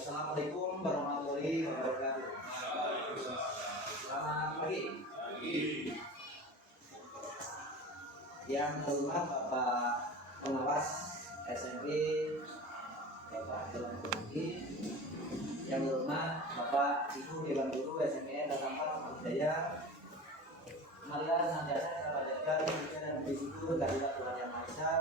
Assalamualaikum warahmatullahi wabarakatuh. Selamat pagi. Yang hormat Bapak Pengawas SMP, Bapak Dewan Pembagi, yang hormat Bapak Ibu Dewan Guru SMPN Tatampan Budaya, marilah senantiasa kita panjatkan puji dan puji syukur kehadirat Tuhan Yang Maha Esa,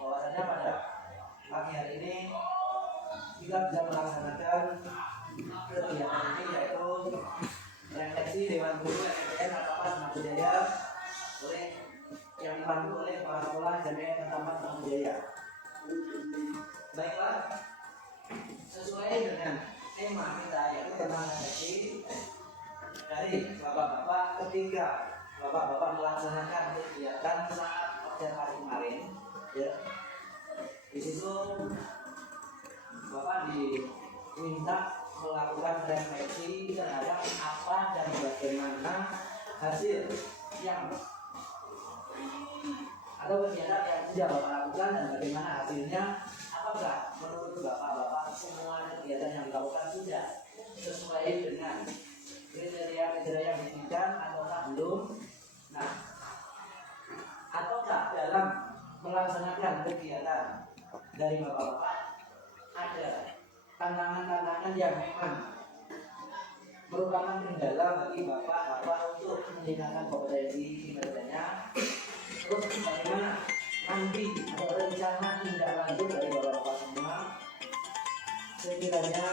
bahwasanya pada pagi hari ini kita bisa melaksanakan kegiatan ini, yaitu refleksi Dewan Guru SMPN Tatampan Budaya oleh yang dipandu oleh Kepala Sekolah SMPN Tatampan Budaya. Baiklah, sesuai dengan tema kita yaitu tentang refleksi dari bapak-bapak ketika bapak-bapak melaksanakan kegiatan saat observasi kemarin, ya, di situ bapak diminta melakukan refleksi terhadap apa dan bagaimana hasil yang atau kegiatan yang sudah bapak lakukan dan bagaimana hasilnya. Apakah menurut bapak-bapak semua kegiatan yang dilakukan sudah sesuai dengan kriteria-kriteria yang diinginkan ataukah belum? Nah, ataukah dalam melaksanakan kegiatan dari bapak-bapak ada tantangan-tantangan yang memang merupakan kendala bagi bapak-bapak untuk meningkatkan kompetensi kinerjanya? Terus bagaimana nanti atau rencana tindak lanjut dari bapak-bapak semua sekiranya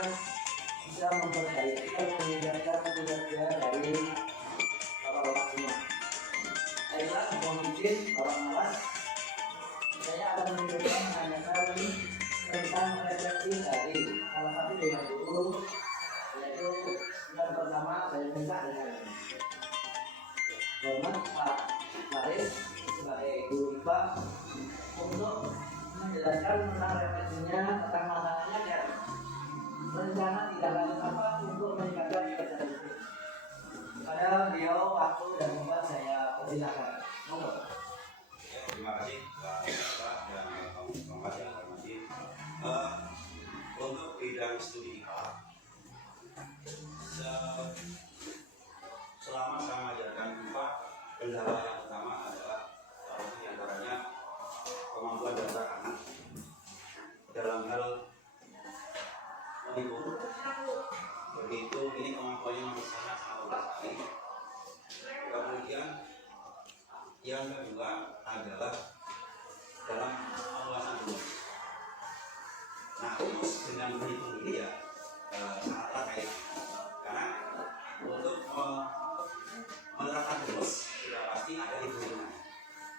bisa memperbaiki dan meningkatkan kinerja dari bapak-bapak semua? Baiklah, mohon izin Bapak Pengawas, saya akan menanyakan tentang refleksi dari salah satu Dewan Guru, yaitu yang pertama saya minta dengan hormat Pak Faris sebagai guru IPA untuk menjelaskan tentang refleksinya, tentang masalahnya dan rencana tidak lanjut apa untuk meningkatkan kinerja. Kepada beliau waktu dan tempat saya persilakan. Monggo. Ya, terima kasih Pak dan Bapak yang hormati. Untuk bidang studi IPA, selama saya mengajarkan IPA, kendala yang utama adalah di antaranya kemampuan dasar anak dalam hal menghitung. Begitu ini kemampuannya masih sangat lemah sekali. Kemudian yang kedua adalah dalam penguasaan rumus. Nah, rumus dengan menghitung ini ya sangatlah kait, karena untuk menerapkan rumus sudah pasti ada hitungan.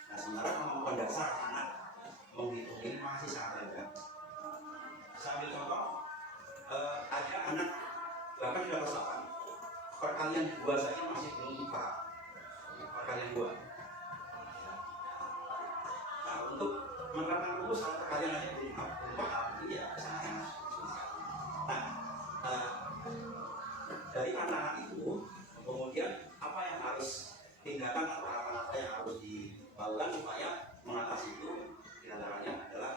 Nah, sementara kemampuan dasar anak menghitung ini masih sangat rendah. Saya ambil contoh, ada anak bahkan sudah kelas 8, perkalian 2 saja masih belum paham. Perkalian 2. Nah, untuk menerapkan rumus kalau perkalian aja belum paham, ini ya sangat susah. Nah, dari anak-anak itu kemudian apa yang harus tindakan atau apa yang harus dilakukan supaya mengatasi itu, diantaranya adalah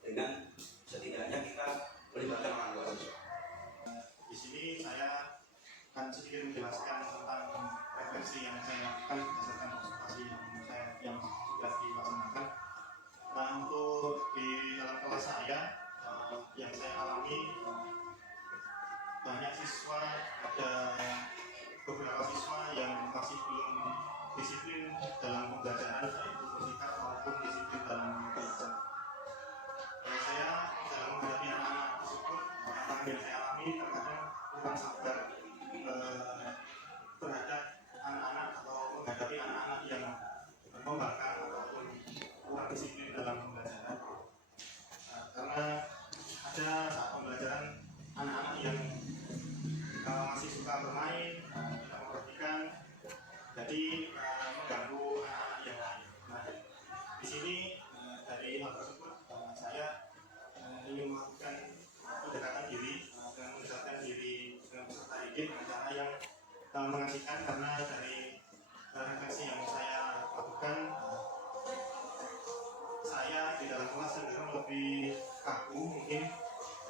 dengan setidaknya kita melibatkan orang tua. Di sini saya akan sedikit menjelaskan tentang refleksi yang saya lakukan berdasarkan observasi yang sudah dilaksanakan. Nah, untuk di dalam kelas saya yang saya alami, banyak siswa, ada beberapa siswa yang masih belum disiplin dalam pembelajaran, baik itu bersikap maupun disiplin dalam belajar. Saya dalam menghadapi anak-anak tersebut, tantangan yang saya alami terkadang kurang sabar terhadap anak-anak atau menghadapi anak-anak yang membangkang ataupun kurang disiplin dalam pembelajaran. Karena ada saat pembelajaran anak-anak yang masih suka bermain, tidak memperhatikan, jadi mengganggu anak-anak yang lain. Nah, di sini dari hal tersebut saya ingin melakukan pendekatan diri dan mendekatkan diri dengan peserta didik dengan cara yang mengasihkan, karena dari refleksi yang saya lakukan, saya di dalam kelas cenderung lebih kaku mungkin.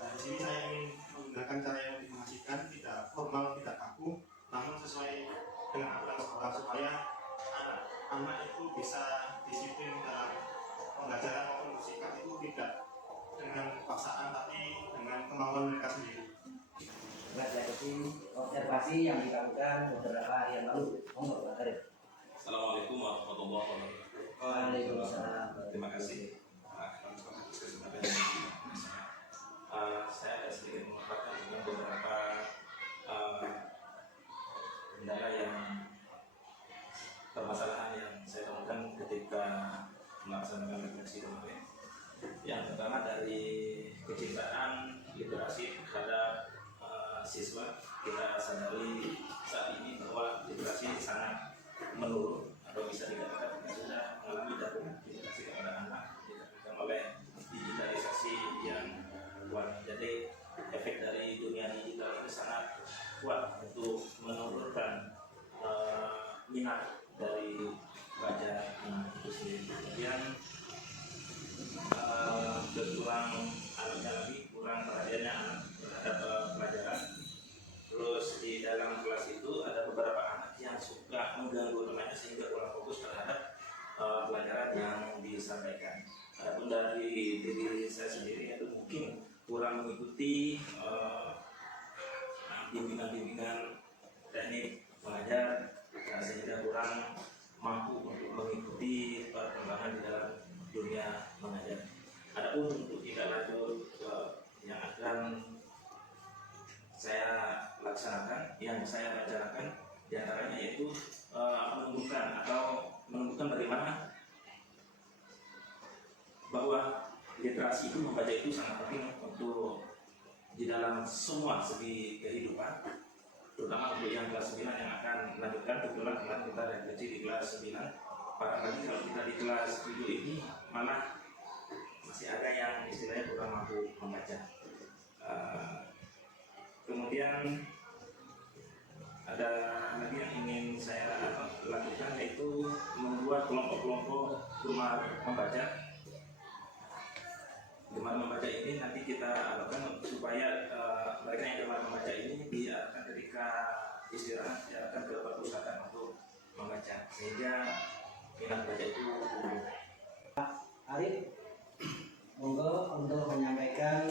Di sini saya ingin kemauan mereka sendiri. Observasi yang dilakukan beberapa hari yang lalu. Monggo, Pak Karim. Assalamualaikum warahmatullahi wabarakatuh. Waalaikumsalam. Terima kasih. Saya ada sedikit mengatakan tentang beberapa kendala yang permasalahan yang saya temukan ketika melaksanakan refleksi kemarin. Yang pertama dari kecintaan literasi terhadap siswa, kita sadari saat ini bahwa literasi sangat menurun atau bisa dikatakan sudah mengalami darurat literasi kepada anak dikatakan oleh digitalisasi yang kuat. Jadi efek dari dunia digital itu sangat kuat untuk menurunkan minat dari baca anak itu sendiri. Kemudian berkurang anaknya lagi, kurang perhatiannya anak terhadap pelajaran. Terus di dalam kelas itu ada beberapa anak yang suka mengganggu temannya sehingga kurang fokus terhadap pelajaran yang disampaikan. Adapun dari diri saya sendiri itu mungkin kurang mengikuti bimbingan-bimbingan teknik mengajar, sehingga kurang mampu untuk mengikuti perkembangan di dalam dunia mengajar. Adapun untuk tidak lanjut yang akan saya laksanakan, yang saya rencanakan diantaranya yaitu menumbuhkan bagaimana bahwa literasi itu, membaca itu sangat penting untuk di dalam semua segi kehidupan, terutama untuk yang kelas 9 yang akan melanjutkan. Kebetulan kemarin kita refleksi di kelas 9. Barangkali kalau kita di kelas 7 ini malah masih ada yang istilahnya kurang mampu membaca. Kemudian ada lagi yang ingin saya lakukan, yaitu membuat kelompok-kelompok gemar membaca. Gemar membaca ini nanti kita lakukan supaya mereka yang gemar membaca ini diarahkan ketika istirahat diarahkan ke perpustakaan untuk membaca, sehingga minat baca itu tumbuh. Arif, monggo untuk menyampaikan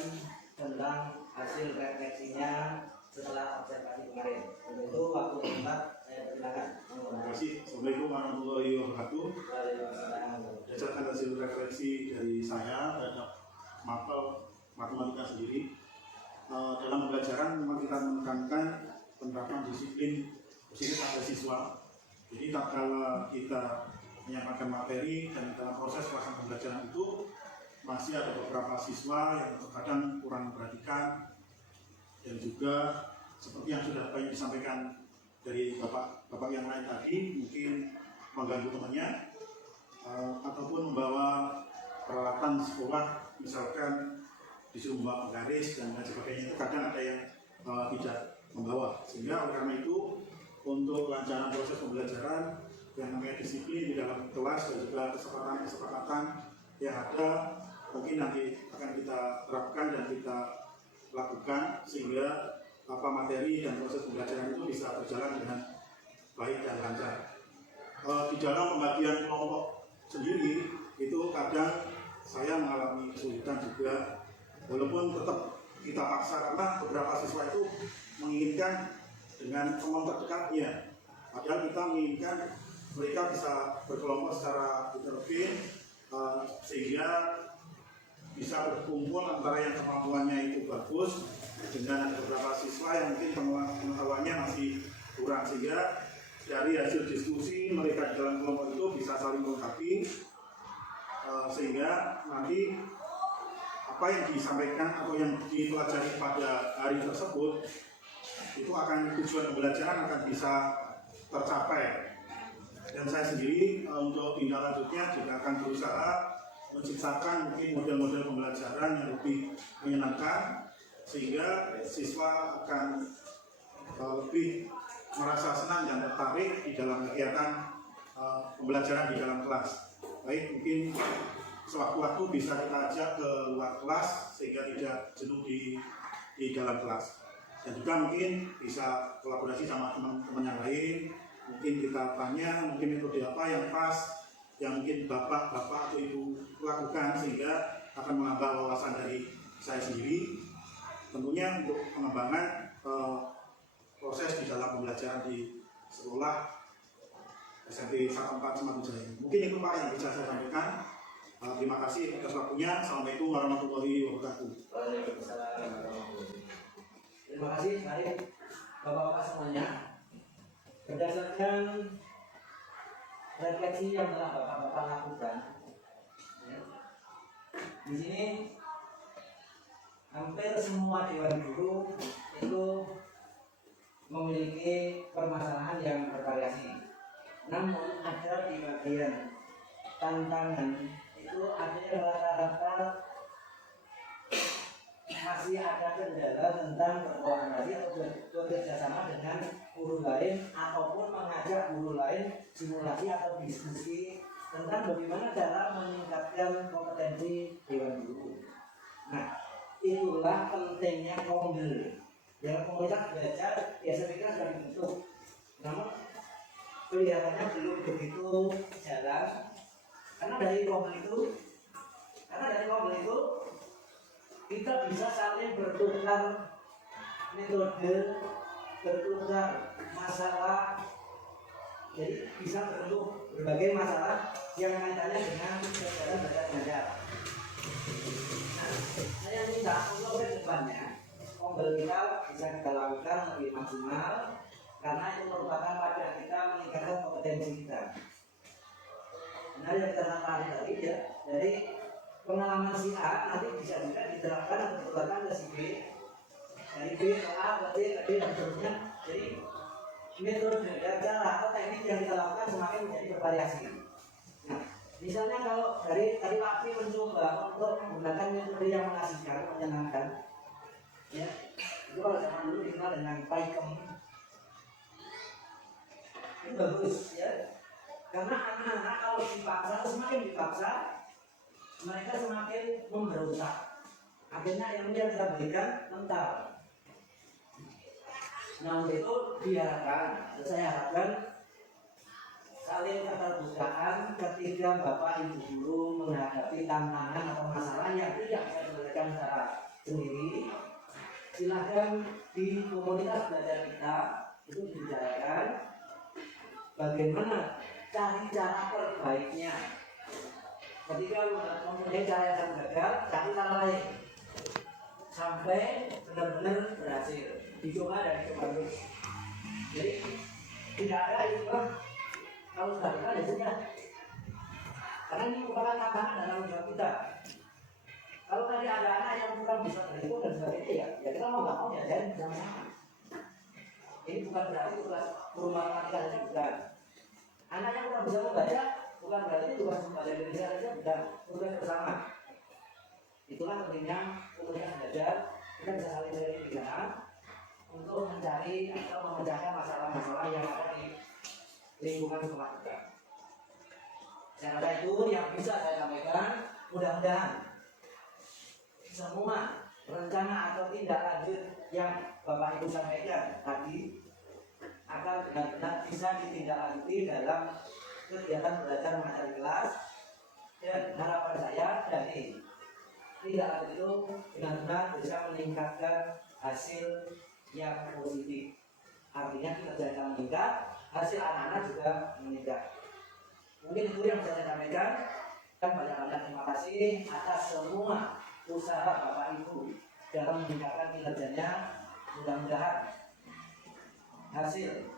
tentang hasil refleksinya setelah observasi kemarin. Untuk itu waktu dan tempat saya persilakan. Terima kasih. Assalamualaikum warahmatullahi wabarakatuh. Waalaikumsalam. Berdasarkan hasil refleksi dari saya terhadap mapel matematika sendiri, dalam pembelajaran memang kita menekankan penerapan disiplin positif pada siswa. Jadi tak kala kita menyampaikan materi dan dalam proses pelaksanaan pembelajaran itu masih ada beberapa siswa yang terkadang kurang memperhatikan, dan juga seperti yang sudah banyak disampaikan dari bapak yang lain tadi, mungkin mengganggu temannya ataupun membawa peralatan sekolah, misalkan disuruh membawa penggaris dan lain sebagainya. Itu kadang ada yang tidak membawa, sehingga oleh karena itu untuk kelancaran proses pembelajaran yang namanya disiplin di dalam kelas dan juga kesepakatan yang ada mungkin nanti akan kita terapkan dan kita lakukan, sehingga materi dan proses pembelajaran itu bisa berjalan dengan baik dan lancar. Di dalam pembagian kelompok sendiri itu kadang saya mengalami kesulitan juga, walaupun tetap kita paksa karena beberapa siswa itu menginginkan dengan teman terdekatnya, padahal kita menginginkan mereka bisa berkelompok secara heterogen sehingga bisa berkumpul antara yang kemampuannya itu bagus dengan ada beberapa siswa yang mungkin pengetahuannya masih kurang, sehingga dari hasil diskusi mereka di dalam kelompok itu bisa saling melengkapi, sehingga nanti apa yang disampaikan atau yang dipelajari pada hari tersebut itu akan tujuan pembelajaran akan bisa tercapai. Dan saya sendiri untuk tindak lanjutnya juga akan berusaha menciptakan mungkin model-model pembelajaran yang lebih menyenangkan, sehingga siswa akan lebih merasa senang dan tertarik di dalam kegiatan pembelajaran di dalam kelas. Baik, mungkin sewaktu-waktu bisa kita ajak ke luar kelas sehingga tidak jenuh di dalam kelas. Dan juga mungkin bisa kolaborasi sama teman-teman yang lain. Mungkin kita tanya, mungkin metode apa yang pas, yang mungkin bapak atau ibu lakukan, sehingga akan menambah wawasan dari saya sendiri. tentunya untuk pengembangan proses di dalam pembelajaran di sekolah SMP 14 Sematujaya. Mungkin itu Pak yang bisa saya sampaikan. Terima kasih atas waktunya. Assalamualaikum warahmatullahi wabarakatuh. Waalaikumsalam warahmatullahi wabarakatuh. Terima kasih, baik Bapak-bapak semuanya. Berdasarkan refleksi yang telah Bapak-bapak lakukan, ya, di sini hampir semua dewan guru itu memiliki permasalahan yang bervariasi. Namun ada di bagian tantangan itu ada yang rata-rata masih ada kendala tentang berkolaborasi atau bekerja sama dengan guru lain ataupun mengajak guru lain simulasi atau diskusi tentang bagaimana cara meningkatkan kompetensi dewan guru. Nah, itulah pentingnya Kombel. Yang komunitas belajar, ya saya pikir sudah dibentuk. Namun kelihatannya belum begitu jalan. Karena dari Kombel itu kita bisa saling bertukar metode, bertukar masalah. Jadi bisa berbagai masalah yang kaitannya dengan kegiatan belajar. Nah, saya minta untuk ke depannya Kombel kita bisa kita lakukan lebih maksimal karena itu merupakan wadah kita meningkatkan kompetensi kita. Nah, yang kita tadi ya, dari pengalaman si A nanti bisa juga diterapkan atau ditularkan ke si B, dari B ke A ke D ke D dan seterusnya. Jadi metode dan cara atau teknik yang kita lakukan semakin menjadi bervariasi. Nah, misalnya kalau dari tadi Pak Fi mencoba untuk menggunakan metode yang mengasihkan, menyenangkan, ya, itu kalau zaman dulu dikenal dengan paikem, itu bagus, ya, karena anak-anak kalau dipaksa, semakin dipaksa, mereka semakin memberontak. Akhirnya yang kita berikan mental. Nah, untuk itu diharapkan, saya harapkan saling keterbukaan ketika Bapak Ibu guru menghadapi tantangan atau masalah yang tidak bisa diselesaikan secara sendiri. Silakan di komunitas belajar kita itu dibicarakan bagaimana cari cara terbaiknya. Ketika mempunyai cara yang gagal, cari cara lain sampai benar-benar berhasil. Dicoba dan dicoba terus. Jadi tidak ada istilah kalau sudah gagal ya sudah. Karena ini merupakan tantangan dalam jawab kita. Kalau tadi ada anak yang kurang bisa berhitung dan sebagainya, ya kita mau nggak mau diajarin bersama-sama. Ini bukan berarti tugas rumah tangga saja, bukan. Anak yang kurang bisa membaca bukan berarti tugas bahasa Indonesia saja, bukan. Tugas bersama. Itulah pentingnya komunitas belajar. Kita bisa saling berbicara untuk mencari atau memecahkan masalah-masalah yang ada di lingkungan sekolah kita. Saya rasa itu yang bisa saya sampaikan. Mudah-mudahan semua rencana atau tindak lanjut yang Bapak Ibu sampaikan tadi akan benar-benar bisa ditindaklanjuti dalam kegiatan belajar mengajar kelas. Dan harapan saya dari tindak lanjut itu benar-benar bisa meningkatkan hasil yang positif. Artinya kinerja kita meningkat, hasil anak-anak juga meningkat. Mungkin itu yang bisa saya sampaikan. Dan banyak-banyak terima kasih atas semua usaha Bapak Ibu dalam meningkatkan kinerjanya. Mudah-mudahan hasil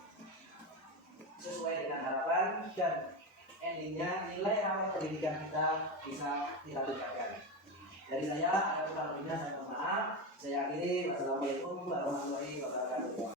sesuai dengan harapan dan endingnya nilai rapat pendidikan kita bisa kita tingkatkan. Dari saya ada kurang lebihnya saya mohon maaf. Saya akhiri. Wassalamualaikum warahmatullahi wabarakatuh.